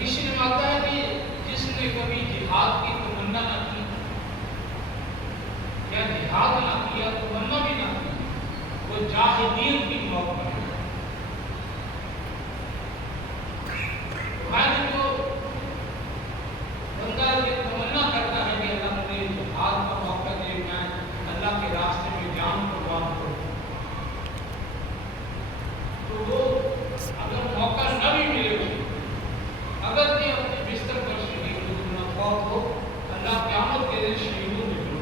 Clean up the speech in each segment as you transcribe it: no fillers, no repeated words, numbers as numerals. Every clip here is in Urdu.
حدیث میں آتا ہے کہ جس نے کبھی جہاد کی تمنا نہ کی یا جہاد نہ کیا تمنا بھی نہ کی وہ جاہدین کی موت پر جو بندہ یہ تمنا کرتا ہے کہ اللہ مجھے جہاد کا موقع دے میں اللہ کے راستے میں جان قربان کروں تو وہ اگر موقع نہ بھی ملے اگر یہ اپنے بستر پر شہید نہ فوت ہو اللہ قیامت کے دن شہیدوں میں جڑو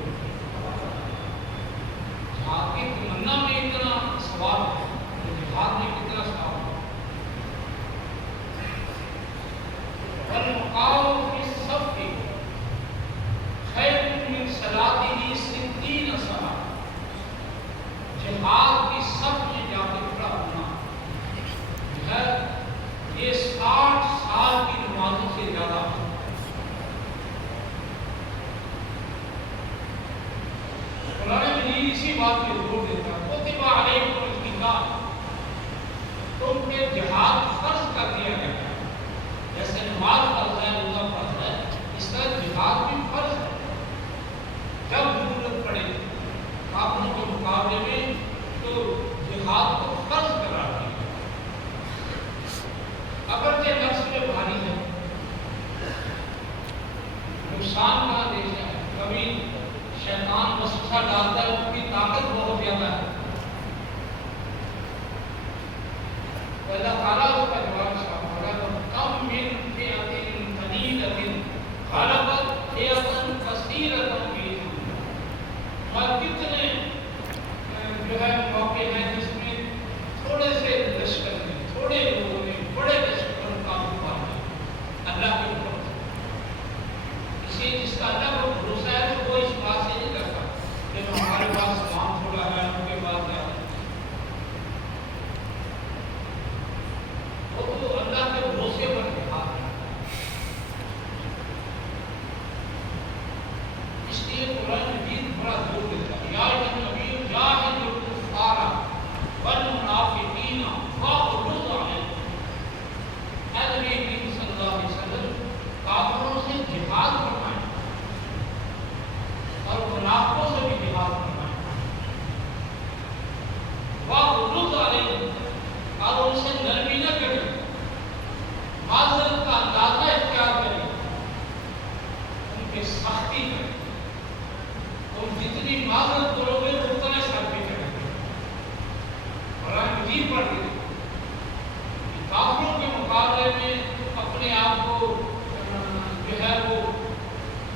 جہاد کی تمنا میں اتنا ثواب ہے تو جہاد میں کتنا ثواب ہے والمقام فی الصف خیر من صلاته 60 سنہ جہاد کی صف میں جا کے کھڑا ہونا ہے یہ 60 سال کی نمازوں سے زیادہ ہے قرآن مجید اسی بات پہ زور دیتا ہے کتب علیکم القتال تم پہ جہاد فرض کر دیا گیا ہے جیسے نماز فرض ہے روزہ فرض ہے اس طرح جہاد بھی فرض ہے جب ضرورت پڑے کافروں کے مقابلے میں تو جہاد کو فرض قرار دیا اگرچہ نفس میں بھاری ہے نقصان کا دیکھا ہے کبھی شیطان وسوسہ ڈالتا ہے اس کی طاقت بہت زیادہ ہے تو اللہ تعالیٰ اس کا جواب ہوگا تو کم من فئۃ قلیلۃ غلبت فئۃ کثیرۃ بإذن اللہ اور کتنے جو ہے موقع ہیں جس میں تھوڑے سے لشکر میں تھوڑے لوگوں نے بڑے لشکر پر قابو پا لیا اللہ کے اوپر اسی جس کا اللہ کو بھروسہ ہے تو وہ اس بات سے نہیں کرتا کہ ہمارے پاس سامان تھوڑا ہے ان کے پاس ہے وہ تو اللہ کے بھروسے پر جہاد ہے اس لیے قرآن مجید بڑا زور دیتا ہے یا ایھا النبی جاہد الکفار والمنافقین واغلظ علیہم اے نبی کریم صلی اللہ علیہ وسلم کافروں سے جہاد فرمائیں اور منافقوں سے بھی جہاد فرمائیں واغلظ علیہم اور ان سے نرمی نہ کریں معذرت کا اندازہ اختیار کریں ان کی سختی کریں تم جتنی معذرت کرو گے اتنا سختی کریں قرآن مجید پڑھ کے کافروں کے مقابلے میں اپنے آپ کو جو ہے وہ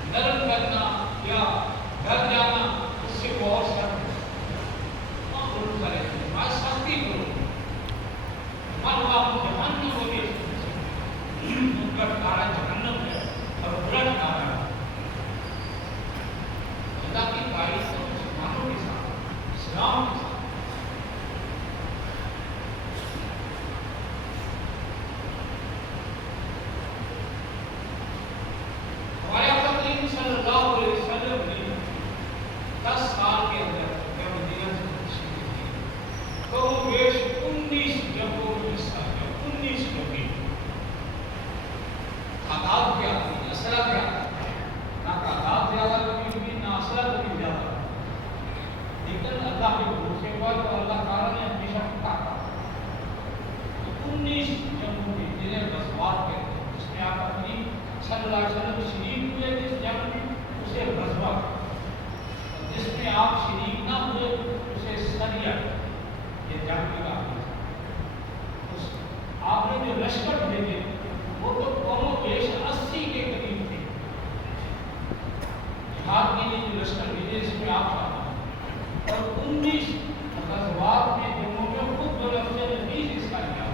نرم کرنا یا ڈر جانا اس سے وہ اور سخت کریں سختی کرو من واہ جہنم ہوگی ان کا ٹھکانا جہنم ہے اور برا ٹھکانا ہے اللہ کی تعریف ہے مسلمانوں کے ساتھ اسلام کے ساتھ ہمارے آقا کریم صلی اللہ علیہ وسلم نے 10 سال کے اندر جب مدینہ سے تشریف کی تو وہ بیش 19 جنگوں میں حصہ لیا 19 جنگیں تعداد کیا تھی اسلحہ کیا تھا نہ تعداد زیادہ کبھی ہوئی نہ اسلحہ کبھی زیادہ لیکن اللہ کے بھروسے پر تو اللہ تعالیٰ نے ہمیشہ ٹکا 19 جنگوں میں جنہیں غزوات کہتے ہیں جس میں آقا کریم صلی اللہ علیہ وسلم شریک ہوئے جس جنگ میں اسے غزوہ جس میں آپ شریک نہ ہوئے اسے سریہ یہ جنگ کی بات ہے آپ نے جو لشکر بھیجے وہ تو کم و بیش 80 کے قریب تھے جہاد کے لیے جو لشکر بھیجے اس میں آپ شامل اور 19 غزوات میں جنگوں میں خود بنفسِ نفیس حصہ لیا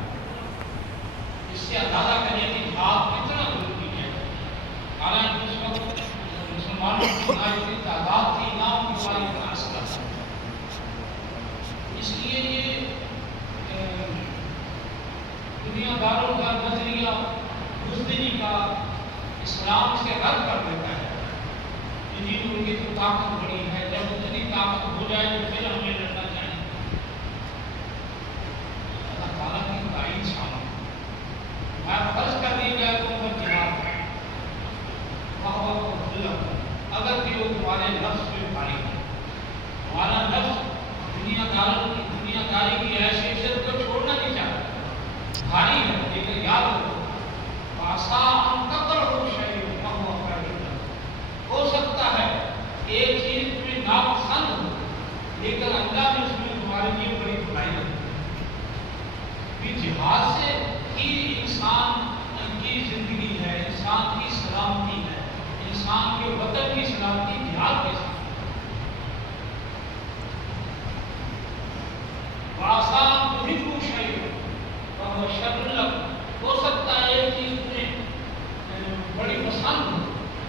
اس سے اندازہ کریں کہ جہاد کتنا ضروری ہے حالانکہ اس وقت مسلمانوں کی نہ اتنی تعداد تھی نہ ان کی بڑی اسلحہ اس لیے یہ دنیا داروں کا نظریہ بزدلی کا اسلام سے رد کر دیتا ہے جی ان کی تو طاقت بڑی ہے جب اتنی طاقت ہو جائے تو پھر ہمیں لڑنا چاہیے اللہ تعالیٰ کی تائید شامل ہے فرض کر دی جائے تو انسان کے وطن کی سلامتی جہاد کے ساتھ آسان تو ہی پوچھ رہی ہو شر لگ ہو سکتا ہے ایک چیز تمہیں بڑی پسند ہو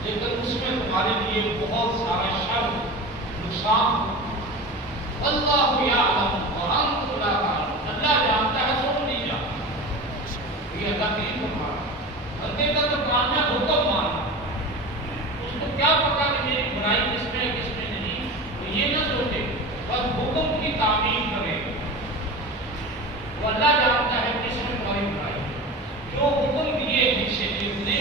لیکن اس میں تمہارے لیے بہت سارا شر نقصان ہو. اللہ یعلم وانتم لا تعلمون. اللہ جانتا ہے تم نہیں جانتے. یہ اللہ کی فرمان بندے کا تو کام ہے حکم ماننا. اس کو کیا پتا کہ میری برائی کس میں ہے کس میں نہیں. تو یہ نہ سوچے بس حکم کی تعمیر کرے. وہ اللہ جانتا ہے کس میں ہماری برائی ہے. جو حکم دیے ہیں شریعت نے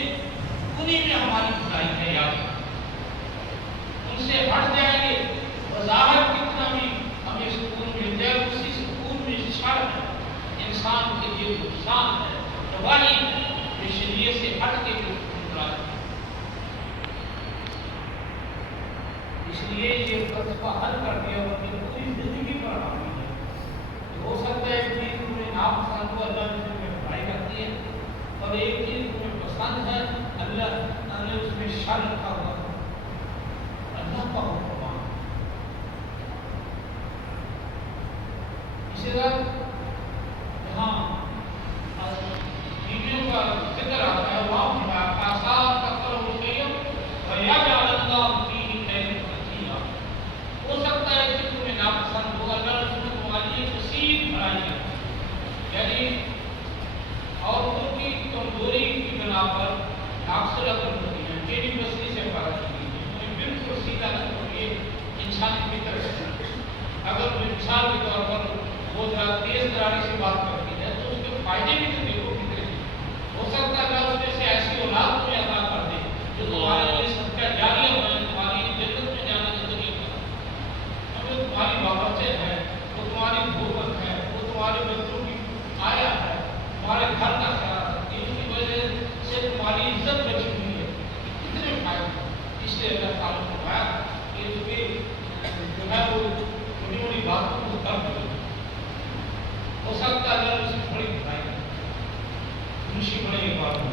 انہیں میں ہماری برائی ہے. یاد ان سے ہٹ جائیں گے بظاہر کتنا بھی ہمیں سکون مل جائے اسی سکون میں شر ہے انسان کے لیے نقصان ہے تباہی ہے. شریعت سے ہٹ کے جو مراد ہے اس لیے یہ فلسفہ حل کر دیا اور پوری زندگی پر حاوی ہے. ہو سکتا ہے کہ تمہیں ناپسند ہو اللہ نے تمہیں برائی رکھتی ہے اور ایک چیز تمہیں پسند ہے اللہ نے اس میں شر رکھا ہوا ہے. اللہ کا حکم اسی طرح یہاں بیویوں کا ذکر آتا ہے وہاں آسان تکر ہو گئی اور یا اللہ کی خیر کثیرہ. ہو سکتا ہے کہ تمہیں ناپسند ہو اللہ نے تمہارے لیے کثیر بنائی ہے. یعنی عورتوں کی کمزوری کی بنا پر ناقص رقم ہوتی ہے ٹیڑھی بسری سے فرق ہوتی ہے بالکل سیدھا رقم یہ انسانی فطر ہے. اگر مثال کے طور پر وہ ذرا تیز تراری سے بات کرتی ہے تو اس کے فائدے بھی تو دیکھو کتنے. ہو سکتا ہے اس میں سے ایسی اولاد تمہیں عطا کر دے جو تمہارے لیے صدقہ جاریہ ہو تمہاری جنت میں جانا زندگی کا. اگر تمہاری بابچت ہے وہ تمہاری بھوکت ہے وہ تمہارے بچوں کی آیا ہے تمہارے گھر کا خیال ہے ان کی وجہ سے تمہاری عزت بچی ہوئی ہے. کتنے فائدے. اس لیے اللہ تعالیٰ نے فرمایا کہ اس کی جو ہے وہ چھوٹی بڑی باتوں کو ترک کرو. ہو سکتا ہے اللہ اس کی بڑی بھائی دوسری بڑی بات ہو.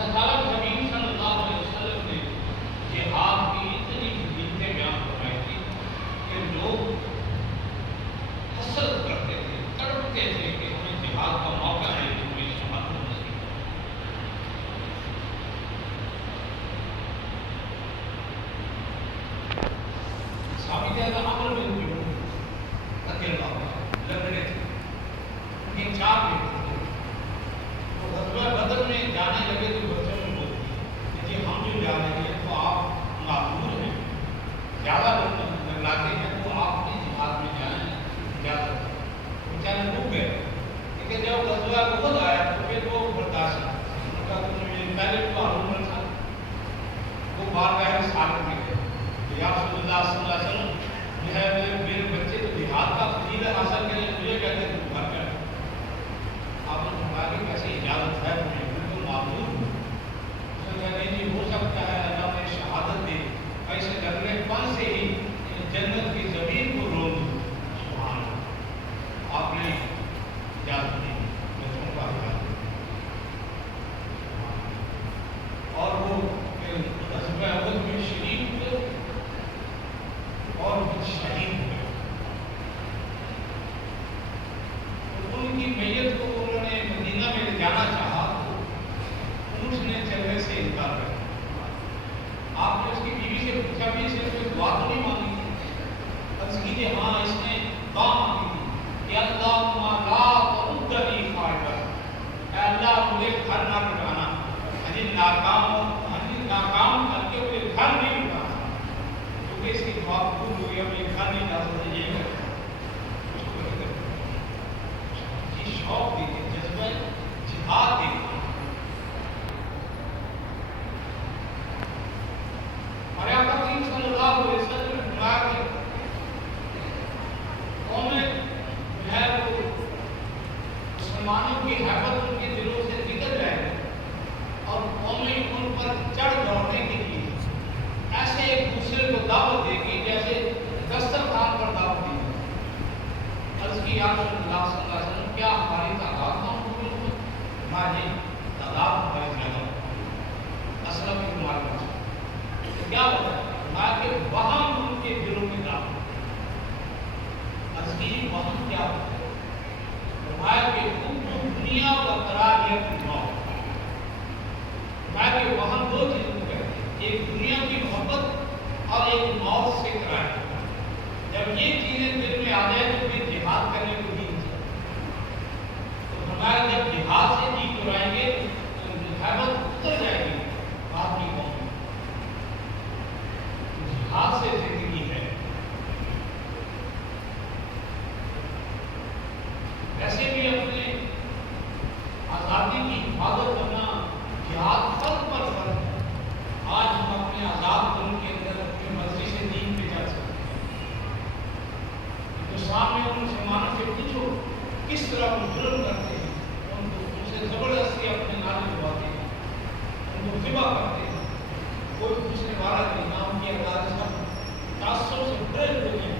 اللہ تعالیٰ نبی صلی اللہ علیہ وسلم نے جہاد کی اتنی حقیقتیں بیان فرمائی تھی کہ لوگ حسرت کرتے تھے تڑپتے تھے کہ ہمیں جہاد کا موقع ہے جو ہمیں شہادت نصیب ہو. صحابہ عمر بن جموح رضی اللہ عنہ لڑ رہے تھے. ان کے 4 بیٹے تھے. وہ غزوہ بدر میں جانے لگے تو بچوں میں بولتے کہ جی ہم جو جا رہے ہیں تو آپ معذور ہیں زیادہ لوگ لاتے ہیں تو آپ بھی جہاد میں جائیں زیادہ. بیچارے ڈوب گئے لیکن جب غزوہ احد آیا تو پھر وہ برداشت پہلے تو عمر تھا وہ بارگاہ رسالت میں گئے. یا رسول اللہ صلی اللہ علیہ وسلم جو ہے میرے بچے تو جہاد کا فضیلت حاصل کریں مجھے کہتے ہیں تم گھر کر. آپ نے فرمایا کہ کیسی اجازت ہے مجھے بالکل معذور ہوں. اس نے کہا نہیں ہو سکتا ہے اللہ نے شہادت دے ایسے کرنے پن سے ہی جنت کی زمین کو روک دوں. سبحان اللہ. آپ نے اجازت دی بچوں کا اجازت اور وہ غزوہ احد میں شریک ہوئے اور شہید ہوئے. ان کی میت کو انہوں نے مدینہ میں لے جانا چاہا تو اونٹ نے چلنے سے انکار کر دیا. آپ نے اس کی بیوی سے پوچھا بھی اس نے کوئی دعا تو نہیں مانگی تھی. عرض کیجیے ہاں اس نے دعا مانگی تھی کہ اللہم لا تردنی خائبا. اے اللہ مجھے گھر نہ لٹانا. ناکام کر کے مجھے گھر نہیں لٹانا. کیونکہ اس کی دعا قبول ہوئی اب یہ گھر نہیں جا سکتے. یہ شوق دیکھیں جذبہ جہاد دیکھیں. ہمارے آقا کریم صلی اللہ علیہ وسلم نے فرمایا کہ قومیں جو ہے وہ مسلمانوں کی حیبت ان کے دلوں سے نکل جائے گی اور قومیں دنیا کا کراہیت الموت. کہ وہاں دو چیزوں کو کہتے ہیں، ایک دنیا کی محبت اور ایک موت سے کراہیت. جب یہ چیزیں دل میں آ جائے تو پھر جہاد کرنے کو بھی نہیں چاہیے. تو ہمارا جب جہاد سے جی چرائیں گے تو حیبت اتر جائے گی آپ کی قوم میں. جہاد سے زندگی ہے. ویسے بھی اپنے آزادی کی حفاظت کرنا جہاد فرد پر فرض ہے. آج ہم اپنے آزاد ملک کے اندر اپنے مرضی سے دین پہ جا سکتے ہیں. تو سامنے ان مسلمانوں سے پوچھو کس طرح وہ ظلم کرتے ہیں، ان سے زبردستی اپنے نعرے لگواتے ہیں، ان کو ذبح کرتے ہیں. کوئی پوچھنے والا نہیں، نہ ان کی اولاد سب تعصب سے بھرے ہوئے ہیں.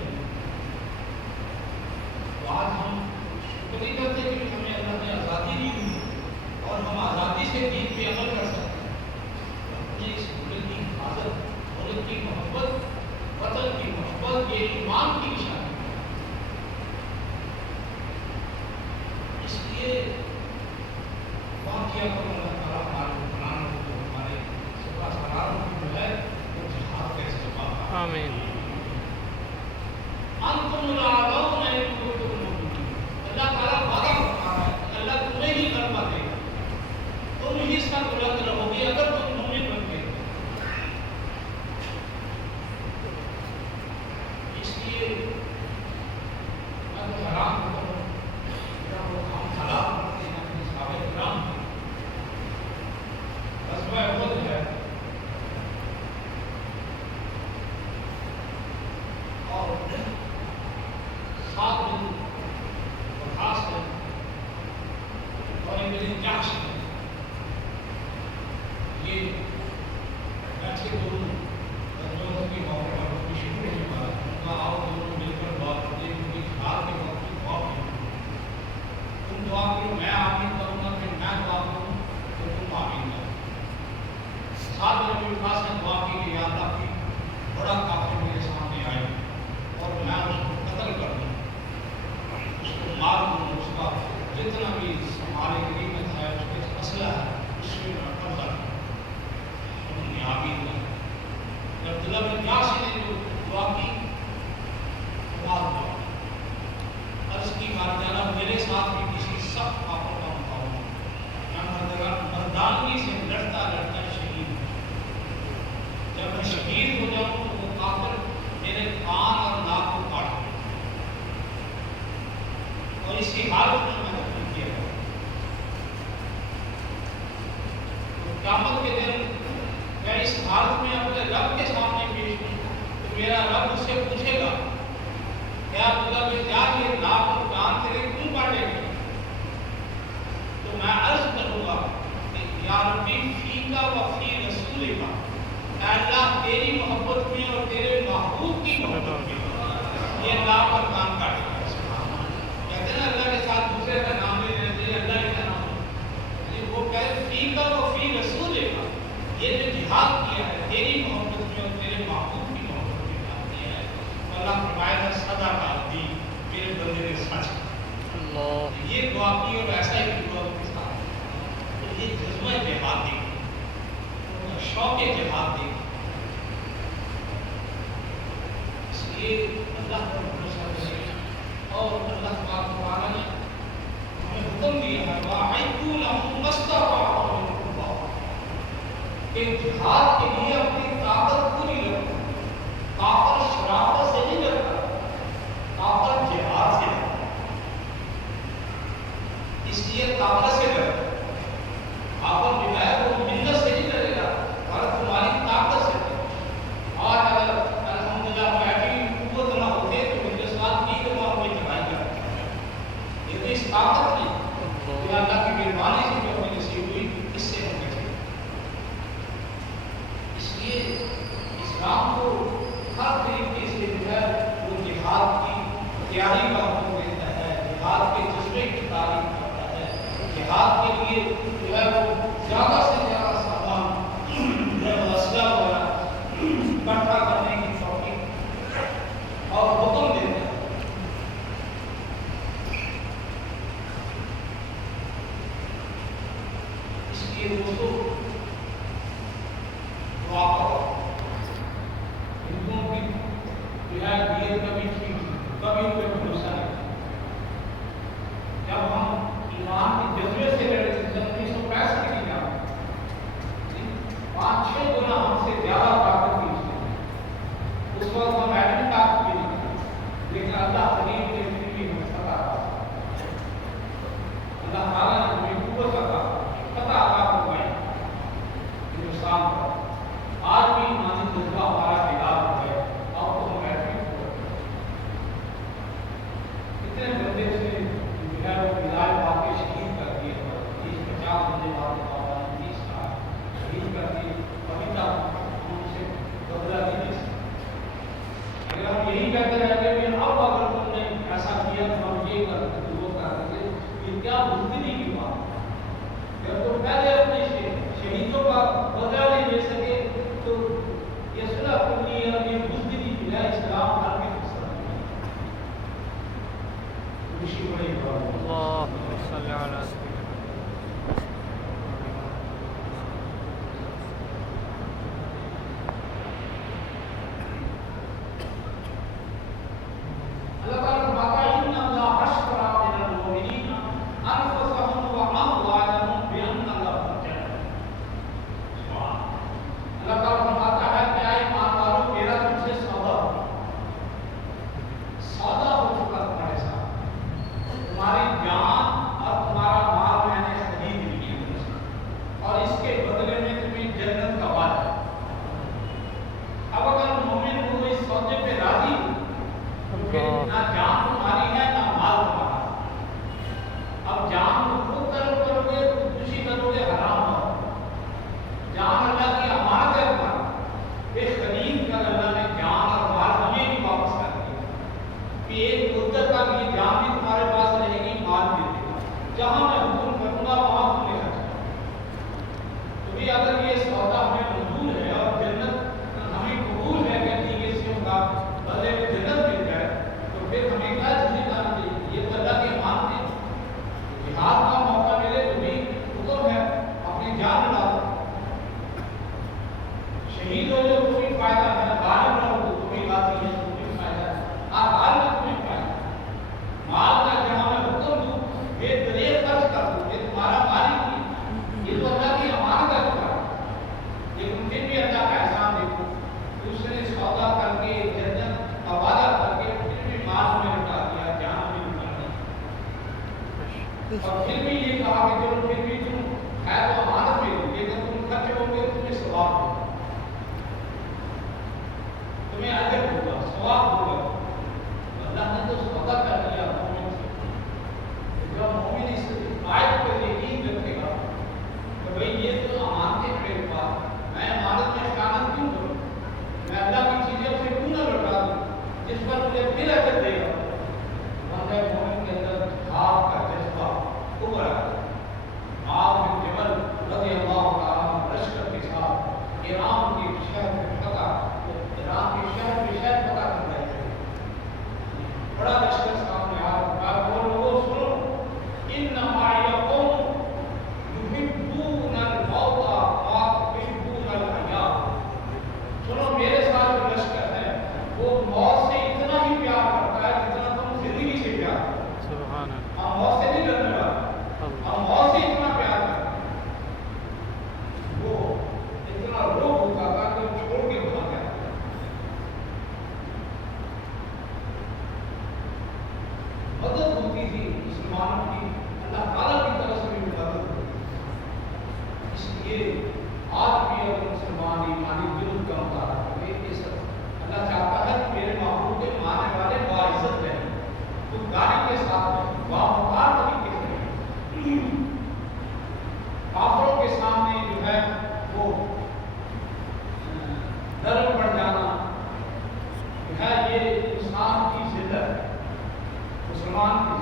تو آج ہم شکر نہیں کرتے کہ ہمیں اللہ نے آزادی دی ہوئی اور ہم آزادی سے دین پہ عمل کر سکتے ہیں. اپنے اس ملک کی حفاظت، ملک کی محبت، وطن کی محبت، یہ ایمان کی نشانی ہے. اس لیے واقعہ کو اللہ تعالیٰ ہمارے حکمرانوں کو، ہمارے سپہ سالاروں کو جو ہے وہ جہاد کا استحقاق ہے. آمین. انتم الاعلون ان کنتم مؤمنین. اللہ تعالیٰ وعدہ کرتا ہے کہ اللہ تمہیں ہی غلبہ دے گا، تم ہی اس کا بلند رہو گے اگر تم مومن بن گئے. اس لیے میں تو حیران ہوتا ہوں جب ہم حالات پڑھتے ہیں اپنے صحابہ کرام کے. غزوہ احد ہے اور 7 دن اور خاص ہے اور ایک جاش ہے. یہ ایسے دونوں غزوہ کی موقع پر خوشی ہونے والا ان کا آؤ دونوں مل کر دعا کرتے ہیں. کیونکہ جہاد کے وقت کی دعا کی تم دعا کرو میں آمین کروں گا، پھر میں دعا کروں تو تم آمین کرو. 7 دن کے پاس نے دعا کی کہ یا اللہ کی بڑا کافر میرے سامنے آئے اور میں اس کو قتل کر دوں، اس کو مار دوں، اس کا جتنا بھی ہمارے غنیمت ہے، اس کے اسلحہ ہے، اس میں میں قبضہ کروں. انہوں نے آمین کیا. جب عبداللہ بن جاش نے جو دعا کی بعد دعا عرض کی ماردانہ میرے ساتھ بھی کسی سخت کافر کا مقابلہ، میں مردانگی سے لڑتا لڑتا شہید ہوں. جب میں شہید ہو جاؤں تو وہ کافر میرے کان اور ناک کو کاٹ دے اور اسی حالت میں دفن کیا گیا. قیامت کے دن میں اس حالت میں اپنے رب کے سامنے پیش ہوں تو میرا رب اس سے پوچھے گا کیا عبداللہ بن جاش یہ ناک اور کان تیرے کیوں کاٹے گئے؟ تو میں عرض کروں گا کہ یا ربی فیکا و فی رسولکا، اے اللہ تیری محبت میں اور تیرے محبوب کی محبت میں یہ ناک اور کان کاٹے گا. کہتے ہیں اللہ کے ساتھ دوسرے کا نام نہیں لینا چاہیے، اللہ ہی کا نام لینا. وہ کہتے فیکا و فی رسولکا، یہ جو جہاد کیا ہے تیری محبت میں اور تیرے محبوب کی محبت میں جہاد کیا ہے. اللہ فرمائے گا صدا کا دی میرے بندے نے سچ کہا. یہ دعا کی اور ایسا ہی دعا کے ساتھ تو یہ جذبہ جہاد دیکھ، شوق جہاد دیکھ. اس لیے اللہ پر بھروسہ کریں اور اللہ تبارک و تعالیٰ نے ہمیں حکم دیا ہے وَأَعِدُّوا لَهُم مَّا اسْتَطَعْتُم مِّن قُوَّةٍ، کہ جہاد کے لیے اپنی طاقت پوری رکھو. کافر شرافت سے نہیں لڑتا، کافر جہاد سے لڑتا، اس لیے طاقت سے لڑتا. کافر جو ہے وہ منت سے نہیں لڑے گا اور تمہاری طاقت سے لڑے گا. آج اگر الحمدللہ بیٹری قوت نہ ہوتے تو ہندوستان کی دفعہ کوئی چڑھائی کرتا ہے. یہ تو اس طاقت نہیں کہ اللہ کی مہربانی سے جو ہمیں نصیب ہوئی اس سے ہم بچے. اس لیے اسلام کو ہر طریقے سے جو ہے وہ جہاد کی تیاری کا حکم دیتا ہے، جہاد کے جذبے کی تعریف کرتا ہے. جہاد کے لیے جو ہے وہ زیادہ سے زیادہ سامان اسلحہ وغیرہ اکٹھا کرنے کی توفیق اور حکم دیتا ہے. 1 یہ دوستوں دعا کرو، ہندوؤں کی جو ہے نیت کبھی ٹھیک کبھی کوئی بھروسہ نہیں. جب ہم ایمان کے جذبے سے لڑے تھے 1965 کی جنگ 5-6 گنا ہم سے زیادہ طاقت کی تھی. اس وقت ہم ایٹمی طاقت بھی نہیں تھے، لیکن اللہ کریم نے پھر بھی ہمیں فتح عطا کی. اللہ تعالیٰ نے ہمیں قوت عطا فتح عطا فرمائی ہندوستان پر. آج بھی ایمانی جذبہ ہمارا بیدار ہو گیا. اب تو ہم ایٹمی قوت اتنے بندے سے جو ہے وہ ملائے بات کے شہید کر دیے، 30-50 بندے بات بابا 30 سال شہید کر دیے. ابھی تک ہم ان سے بدلہ نہیں لے سکتے. اگر ہم یہی کہتے رہتے کہ اب اگر تم نے ایسا کیا تو ہم یہ کر دیں وہ کر دیں، یہ کیا بزدلی کی بات ہے. جب تم پہلے اپنے شہیدوں کا بدلہ نہیں لے سکے تو یہ صلح کلی اور یہ بزدلی کی ہے. اسلام ہر بھی خوشی بڑی بات. اللهم صل على اللہ تعالیٰ فرماتا ہے ان اللہ اشترى من المؤمنین انفسهم واموالهم بان لهم الجنہ. اللہ تعالیٰ فرماتا ہے کہ اے ایمان والو میرا تم سے سودا ہو چکا تمہارے ساتھ. تمہاری جان اور تمہارا مال میں نے خرید لیے اور اس کے بدلے میں تمہیں جنت کا وعدہ. اب اگر مومن کو اس سودے پہ راضی نہ جان تمہاری ہے نہ مال تمہارا. اب جان کو خود طلب کرو گے تو خوشی کرو گے حرام ہو. جان اللہ کی امانت ہے تمہاری. اس خرید کر اللہ نے جان اور مال ہمیں بھی واپس کر دیا کہ ایک مدت تک یہ جان بھی تمہارے پاس رہے گی، مال بھی رہے گا. جہاں میں حکم کروں گا وہاں تم نے خرچ کرنا. تو بھی اگر یہ سودا ہمیں منظور ہے اور جنت ہمیں قبول ہے کہ ٹھیک ہے اس سے ہوگا بدلے میں جنت مل جائے تو پھر ہمیں کیا چیزیں کرنی چاہیے. یہ تو اللہ کے مان کے جہاد کا موقع ملے تو بھی حکم ہے اپنی جان لڑا دو. شہید ہو جو کوئی فائدہ ہے، غالب نہ ہو تو کوئی غازی ہے تو کوئی فائدہ ہے. آپ غالب میں کوئی فائدہ مال کا جہاں میں حکم دوں بے دریغ خرچ کر دوں یہ تمہارا مالک ہی، یہ تو اللہ کی امانت ہے تمہاری. لیکن پھر بھی اللہ کا احسان دیکھو، دوسرے سودا کر کے جنت کا وعدہ کر کے پھر بھی مال میں لٹا دیا، جان میں لٹا دیا. اور پھر بھی یہ کہا کہ چلو پھر بھی تم ہے تو امانت میں دو، لیکن تم خرچ ہو گے تمہیں ثواب ہوگا، تمہیں اجر ہوگا، ثواب ہوگا. اللہ نے تو سودا کر دیا مومن سے. جب مومن اس آیت پر یقین رکھے گا کہ بھئی یہ تو امانتیں ہیں میرے پاس، میں امانت میں خیانت کیوں کروں، میں اللہ کی چیزیں اسے کیوں نہ لوٹا دوں جس پر مجھے پھر اجر دے گا. بندہ مومن کے اندر جہاد کا جذبہ ابھر آتا ہے. معاذ بن جبل رضی اللہ تعالیٰ عنہ لشکر کے ساتھ ایران کے شہر میں ایران کے شہر فتح کر رہے تھے. بڑا لشکر سامنے آ رہا ہے. وہ لوگوں سنو ان معی قوم یحبون الموت ما تحبون الحیاء. سنو میرے ساتھ جو لشکر ہے وہ موت سے اتنا ہی پیار کرتا ہے جتنا تم زندگی سے پیار کرتے ہو. سبحان اللہ. ہم موت سے نہیں ڈرنے والے، ہم موت سے اتنا پیار کرتے ہیں. وہ اتنا روگ ہوتا تھا کہ وہ چھوڑ کے بھاگ گیا. مدد ہوتی تھی مسلمانوں کی، اللہ تعالیٰ کی طرف سے بھی مدد ہوتی تھی. اس لیے آج بھی اگر مسلمان ایمانی جنود کا مطالعہ کرے اس اللہ چاہتا ہے کہ میرے محبوب کے ماننے والے باعزت رہیں، خودداری کے ساتھ رہیں، باوقار طریقے سے رہیں. کافروں کے سامنے جو ہے وہ نرم پڑ جانا جو ہے یہ انسان کی ذلت ہے، مسلمان کی